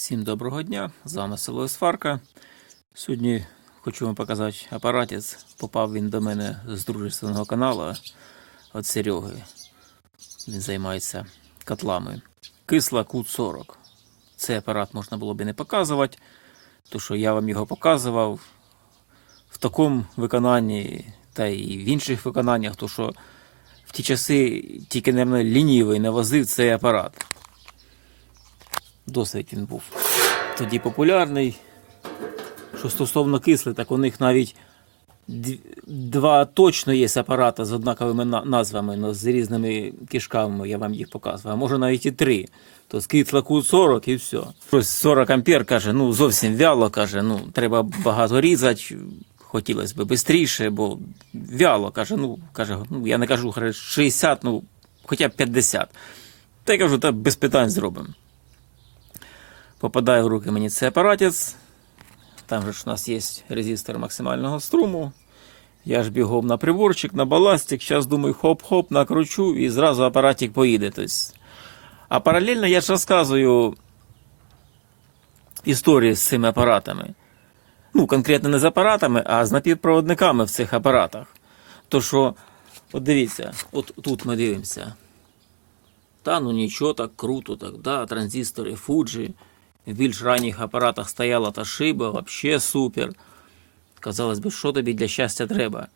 Всім доброго дня! З вами село Сварка. Сьогодні хочу вам показати апаратець. Попав він до мене з дружественного каналу від Сереги. Він займається котлами. Кисла Кут 40. Цей апарат можна було б і не показувати, тому що я вам його показував в такому виконанні та й в інших виконаннях, тому що в ті часи тільки, мабуть, лінівий не возив цей апарат. Досить він був тоді популярний. Що стосовно кисли, так у них навіть два точно є апарати з однаковими назвами, але з різними кишками, я вам їх показував. А може навіть і три. То з кисла q 40 і все. Щось 40 ампер каже, ну зовсім вяло, каже, ну треба багато різати. Хотілося б швидше, бо вяло, каже, ну, каже, ну я не кажу 60, ну хоча б 50. Та я кажу, та без питань зробимо. Попадає в руки мені цей апаратець. Там же ж у нас є резистор максимального струму. Я ж бігом на приборчик, на баластик. Зараз думаю, хоп-хоп, накручу і зразу апаратик поїде. Тобто... А паралельно я ж розказую історії з цими апаратами. Ну, конкретно не з апаратами, а з напівпроводниками в цих апаратах. То що, от дивіться, от тут ми дивимося. Та ну нічого, так круто, так, да, транзистори Fuji. В більш ранніх апаратах стояла та шиба, вообще супер. Казалось би, що тобі для щастя треба?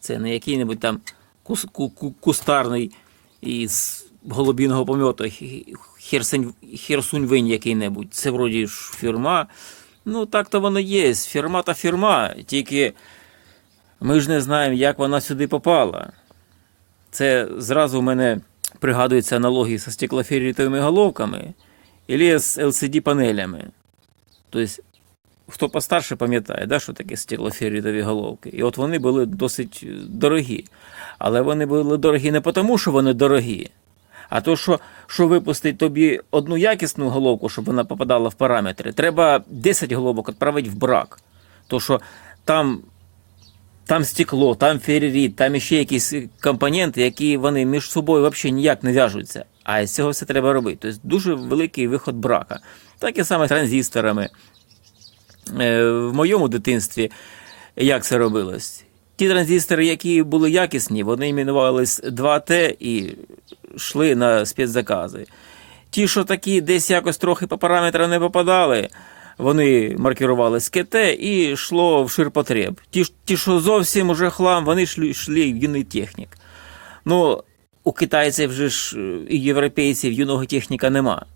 Це не який-небудь там кус, ку, ку, кустарний із голубіного помьоту, херсень, херсунь-винь який-небудь. Це вроді ж фірма. Ну, так то воно є. Фірма та фірма. Тільки ми ж не знаємо, як вона сюди попала. Це зразу в мене пригадуються аналогії зі стеклоферритовими головками і з LCD-панелями. Тобто, хто постарше пам'ятає, да, що таке стеклоферритові головки. І от вони були досить е, дорогі. Але вони були дорогі не тому, що вони дорогі, а то, що, що випустить тобі одну якісну головку, щоб вона попадала в параметри, треба 10 головок відправити в брак. То що там там стекло, там феррит, там ще якісь компоненти, які вони між собою взагалі ніяк не в'яжуться. А з цього все треба робити. Тобто дуже великий виход брака. Так і саме транзисторами. Е, В моєму дитинстві як це робилось? Ті транзистори, які були якісні, вони іменувались 2T і йшли на спецзакази. Ті, що такі десь якось трохи по параметрам не попадали, вони маркірували з КТ і йшло в ширпотреб. Ті, ті що зовсім уже хлам, вони йшли в юний технік. Ну, у китайців вже ж е, і європейців юного техніка нема.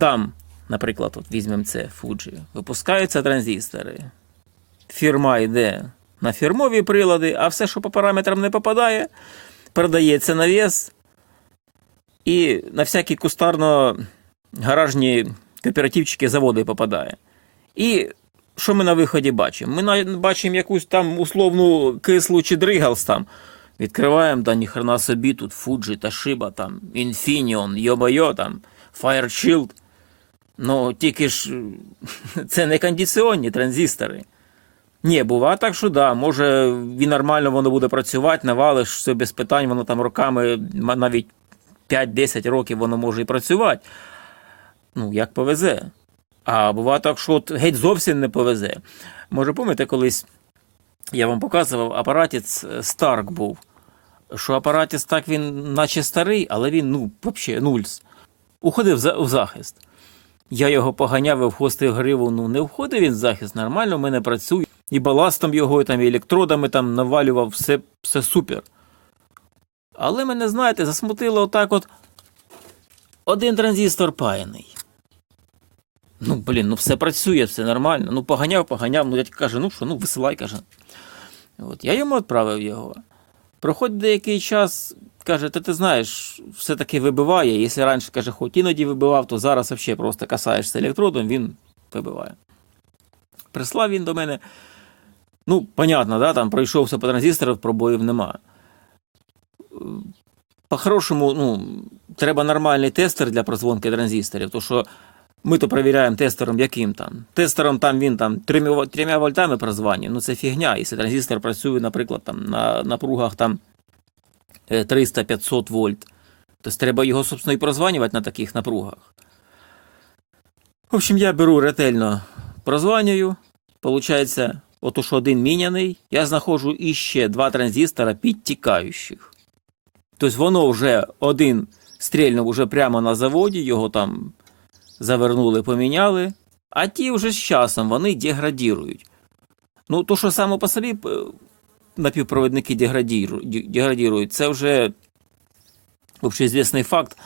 Там, наприклад, от візьмемо це Fuji. Випускаються транзистори. Фірма йде на фірмові прилади, а все, що по параметрам не попадає, передається на вес. І на всякі кустарно-гаражні кооперативчики заводи попадає. І що ми на виході бачимо? Ми бачимо якусь там условну кислу чи дригалс там. Відкриваємо, да ніхрена собі, тут Fuji, Toshiba, там, Infineon, йо-байо, там, Fire Shield. Ну, тільки ж це не кондиціонні транзистори. Ні, буває так, що да, може і нормально воно буде працювати, навалиш все без питань, воно там роками, навіть 5-10 років воно може і працювати. Ну, як повезе. А буває так, що от геть зовсім не повезе. Може, пам'ятаєте, колись я вам показував, апаратець е, Старк був. Що апаратець так він, наче старий, але він, ну, взагалі, нульс. Уходив в захист. Я його поганяв і вхостив гриву. Ну, не входив він в захист, нормально в мене працює. І баластом його, і там, і електродами там навалював, все, все супер. Але мене, знаєте, засмутило отак от один транзистор паяний. Ну, блін, ну все працює, все нормально. Ну, поганяв, поганяв. Ну, дядько каже, ну що, ну висилай, каже. От, я йому відправив його. Проходить деякий час, каже, та ти знаєш, все-таки вибиває. Якщо раніше, каже, хоч іноді вибивав, то зараз взагалі просто касаєшся електродом, він вибиває. Прислав він до мене. Ну, понятно, да, там пройшовся по транзисторах, пробоїв нема. По-хорошому, ну, треба нормальний тестер для прозвонки транзисторів, то що ми то перевіряємо тестером, яким там. Тестером там він там 3, 3 вольтами прозванює, ну це фігня. Якщо транзистор працює, наприклад, там, на напругах там, е, 300-500 вольт, то треба його, собственно, і прозванювати на таких напругах. В общем, я беру ретельно, прозванюю. Получається, ото що один міняний, я знаходжу іще два транзистора підтікаючих. Тобто воно вже один стрільнув уже прямо на заводі, його там завернули, поміняли, а ті вже з часом вони деградірують. Ну, то, що саме по собі е, напівпровідники деградірують, це вже общеізвісний факт.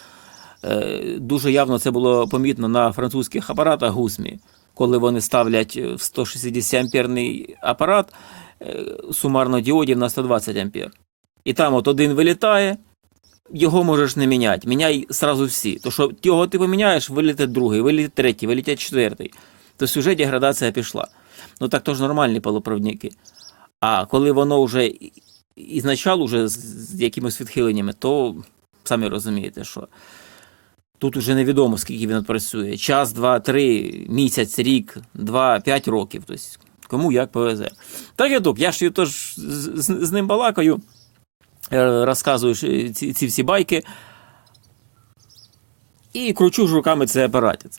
Е, Дуже явно це було помітно на французьких апаратах гусмі, коли вони ставлять в 160 амперний апарат е, сумарно діодів на 120 ампер. І там от один вилітає, його можеш не міняти. Міняй сразу всі. То що його ти поміняєш, вилітить другий, вилітить третій, вилітить четвертий. Тобто вже деградація пішла. Ну так то ж нормальні полупровідники. А коли воно вже і- ізначально вже з, якимись відхиленнями, то самі розумієте, що тут уже невідомо, скільки він працює. Час, два, три, місяць, рік, два, п'ять років. Тобто, кому як повезе. Так і тут, я ж тож з, з, з ним балакаю, е, розказую ж ці, ці всі байки. І кручу ж руками цей апаратець.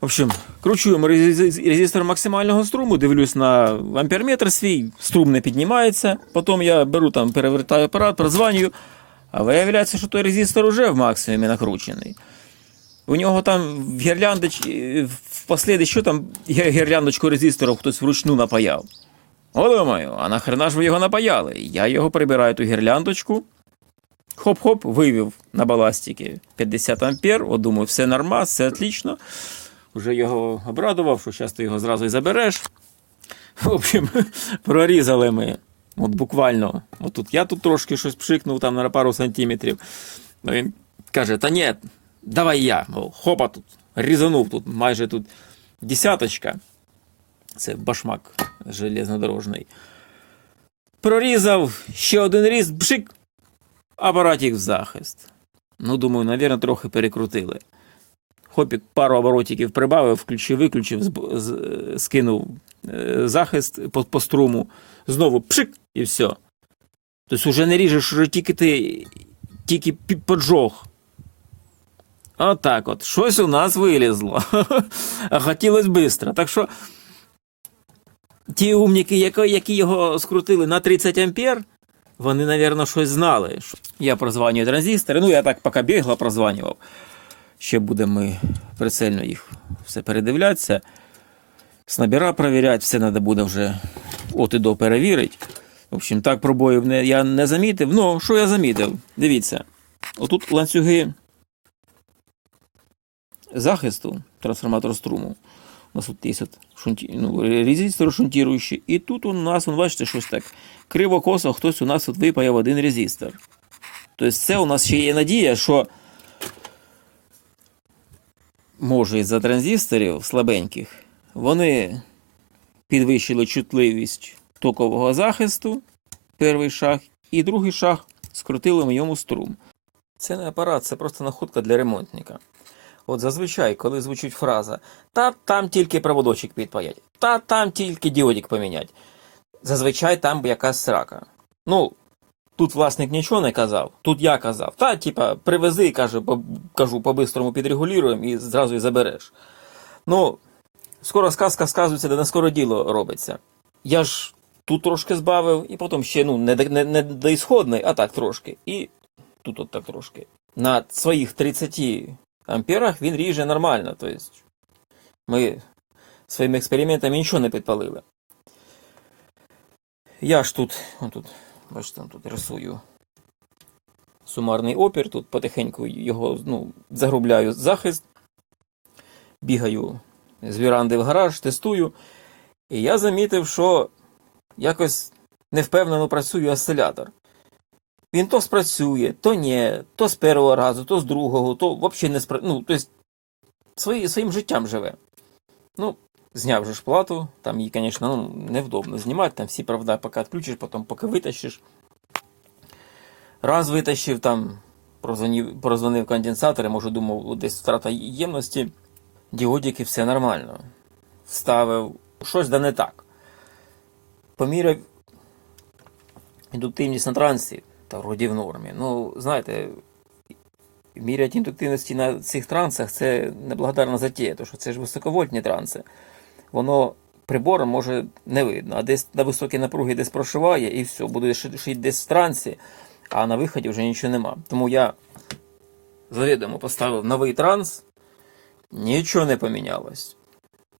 В общем, кручуємо резистор максимального струму, дивлюсь на амперметр свій, струм не піднімається. Потім я беру там, перевертаю апарат, прозванюю, а виявляється, що той резистор вже в максимумі накручений. У нього там в гірлянdoч... в посліді, що там гірляндочку резистору хтось вручну напаяв. О, думаю, а нахрена ж ви його напаяли? Я його прибираю ту гірляндочку. Хоп-хоп, вивів на баластики 50 ампер. От думаю, все норма, все отлично. Уже його обрадував, що зараз ти його зразу і забереш. В общем, прорізали ми. От буквально. От тут я тут трошки щось пшикнув там на пару сантиметрів. Ну, він каже: та ні, давай я. Мов, хопа тут, різанув тут майже тут десяточка. Це башмак железнодорожний. Прорізав ще один різ, бшик, апаратик в захист. Ну, думаю, навірно, трохи перекрутили. Хопік пару оборотиків прибавив, включив, виключив, скинув е, захист по, по струму, знову пшик і все. Тобто вже не ріжеш, вже тільки ти тільки поджог. Отак от. Щось у нас вилізло. Хотілося швидко. Так що ті умніки, які, його скрутили на 30 ампер, вони, напевно, щось знали. Я прозванюю транзистори. Ну, я так поки бігло прозванював. Ще будемо ми прицельно їх все передивлятися. Снабіра перевіряти, все треба буде вже от і до перевірити. В общем, так пробоїв не, я не замітив. Ну, що я замітив? Дивіться. Отут ланцюги захисту трансформатор струму. Нас тут є от шунті, ну, резистор шунтіруючий. І тут у нас, вон, бачите, щось так. Криво-косо хтось у нас тут випаяв один резистор. Тобто це у нас ще є надія, що може із-за транзисторів слабеньких, вони підвищили чутливість токового захисту, перший шаг, і другий шаг скрутили в йому струм. Це не апарат, це просто находка для ремонтника. От зазвичай, коли звучить фраза Та там тільки проводочок підпаять, та там тільки діодик помінять. Зазвичай там якась срака. Ну, тут власник нічого не казав, тут я казав. Та, типа, привези, каже, по, кажу, по-бистрому підрегулюємо і зразу і забереш. Ну, скоро сказка сказується, де не скоро діло робиться. Я ж тут трошки збавив, і потім ще ну, не, не, не до ісходної, а так трошки. І тут от так трошки. На своїх 30 амперах він ріже нормально. Тобто ми своїми експериментами нічого не підпалили. Я ж тут, он тут, бачите, тут рисую сумарний опір, тут потихеньку його ну, загрубляю захист, бігаю з віранди в гараж, тестую. І я замітив, що якось невпевнено працює осцилятор. Він то спрацює, то ні, то з першого разу, то з другого, то взагалі не спрацює. Ну, тобто свої, своїм життям живе. Ну, зняв же ж плату, там її, звісно, ну, невдобно знімати, там всі правда, поки відключиш, потім поки витащиш. Раз витащив, там прозвонив, прозвонив конденсатори, може думав, десь втрата ємності. Діодики, все нормально. Вставив. Щось да не так. Поміряв індуктивність на трансі, та вроді в нормі. Ну, знаєте, міряти індуктивності на цих трансах це неблагодарна затія, тому що це ж високовольтні транси. Воно прибором може не видно, а десь на високій напругі десь прошиває і все, буде шити десь в трансі, а на виході вже нічого нема. Тому я завідомо поставив новий транс, нічого не помінялось.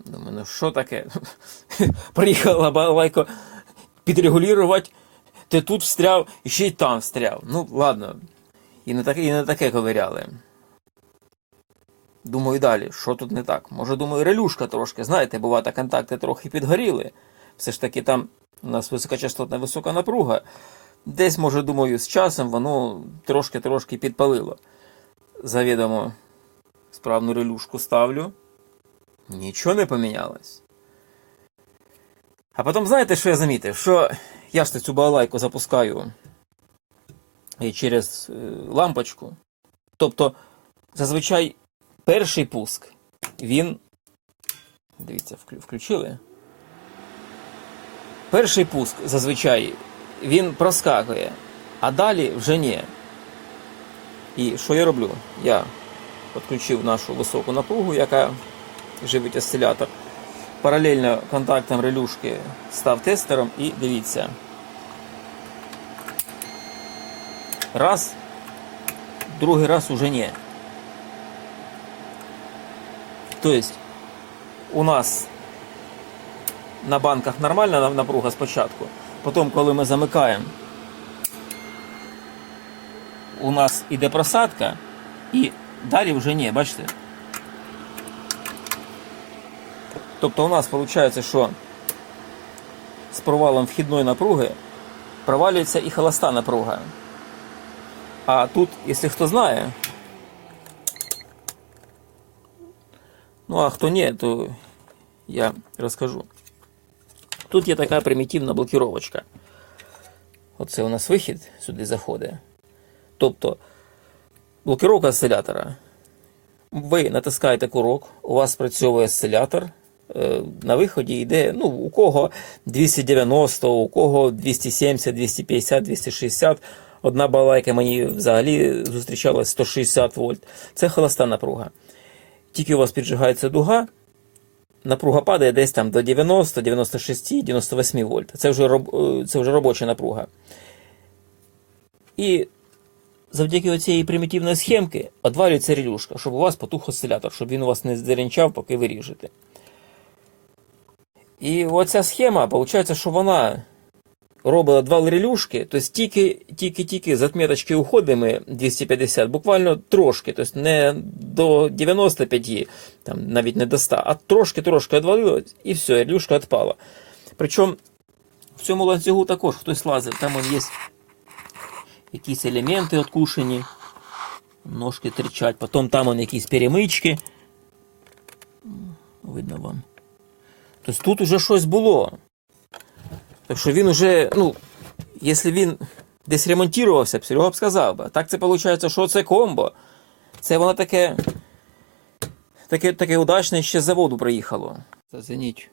Думаю, ну що таке? Приїхала балайко підрегулювати, ти тут встряв і ще й там встряв. Ну, ладно. І не таке, і не таке ковиряли. Думаю далі, що тут не так? Може, думаю, релюшка трошки. Знаєте, буває, контакти трохи підгоріли. Все ж таки там у нас високочастотна висока напруга. Десь, може, думаю, з часом воно трошки-трошки підпалило. Завідомо справну релюшку ставлю. Нічого не помінялось. А потім, знаєте, що я замітив? Що я ж цю балалайку запускаю через е, лампочку. Тобто, зазвичай перший пуск, він. Дивіться, включили. Перший пуск зазвичай він проскакує, а далі вже ні. І що я роблю? Я підключив нашу високу напругу, яка живить осцилятор. Паралельно контактам релюшки став тестером і дивіться. Раз, другий раз уже ні. Тобто у нас на банках нормальна напруга спочатку. Потім, коли ми замикаємо, у нас іде просадка, і далі вже ні, бачите? Тобто у нас виходить, що з провалом вхідної напруги провалюється і холоста напруга. А тут, якщо хто знає, ну а хто ні, то я розкажу. Тут є така примітивна блокіровочка. Оце у нас вихід сюди заходить. Тобто блокіровка осцилятора. Ви натискаєте курок, у вас спрацьовує осцилятор. Е, На виході йде, ну, у кого 290, у кого 270, 250, 260. Одна балайка мені взагалі зустрічалась 160 вольт. Це холоста напруга. Тільки у вас піджигається дуга, напруга падає десь там до 90, 96, 98 вольт. Це вже, е, це вже робоча напруга. І завдяки цієї примітивної схемки одвалюється релюшка, щоб у вас потух осцилятор, щоб він у вас не зарінчав, поки ви ріжете. І оця схема, виходить, що вона робить два релюшки, тобто тільки, тільки, тільки з отметочки уходимо 250, буквально трошки, тобто не до 95, там, навіть не до 100, а трошки-трошки відвалило, і все, релюшка відпала. Причому в цьому ланцюгу також хтось лазив, там є якісь елементи откушені, ножки тричать, потім там он якісь перемички. Видно вам. Тобто тут уже щось було. Так що він уже, ну, якщо він десь ремонтувався, б, Серега б сказав би. Так це виходить, що це комбо. Це воно таке. Таке, таке удачне ще з заводу приїхало. Зацініть.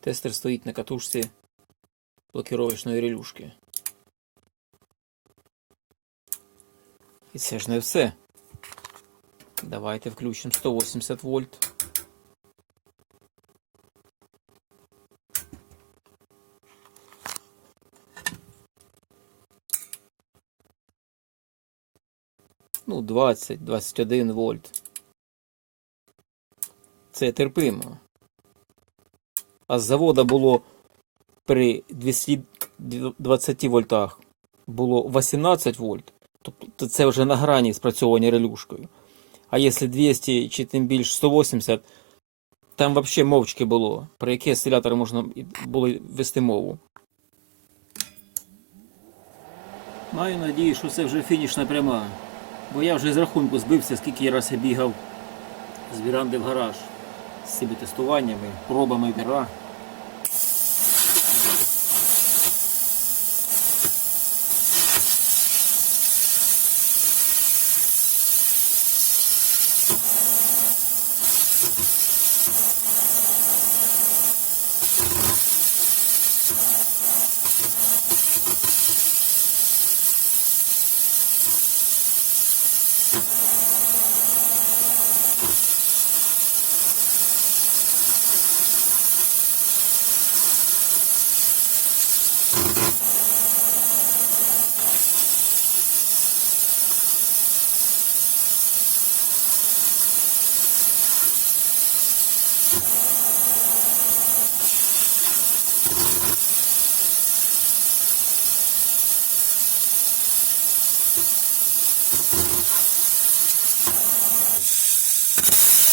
Тестер стоїть на катушці блокировочної релюшки. І це ж не все. Давайте включимо 180 вольт. Ну, 20-21 вольт. Це терпимо. А з завода було при 220 вольтах було 18 вольт. Тобто це вже на грані спрацьовування релюшкою. А якщо 200 чи тим більш 180, там взагалі мовчки було, про які осцилятори можна було вести мову. Маю надію, що це вже фінішна пряма. Бо я вже з рахунку збився, скільки раз я бігав з віранди в гараж з цими тестуваннями, пробами віра.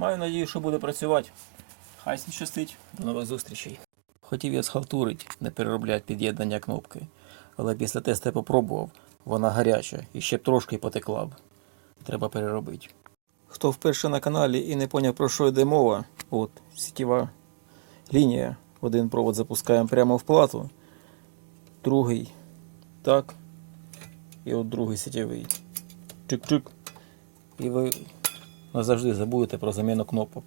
Маю надію, що буде працювати. Хай щастить. До нових зустрічей. Хотів я схалтурить, не переробляти під'єднання кнопки. Але після тесту я попробував, вона гаряча і ще б трошки потекла б. Треба переробити. Хто вперше на каналі і не поняв про що йде мова, от сітєва лінія. Один провод запускаємо прямо в плату, другий так. І от другий сітєвий. Чик-чик. І ви назавжди забудете про заміну кнопок.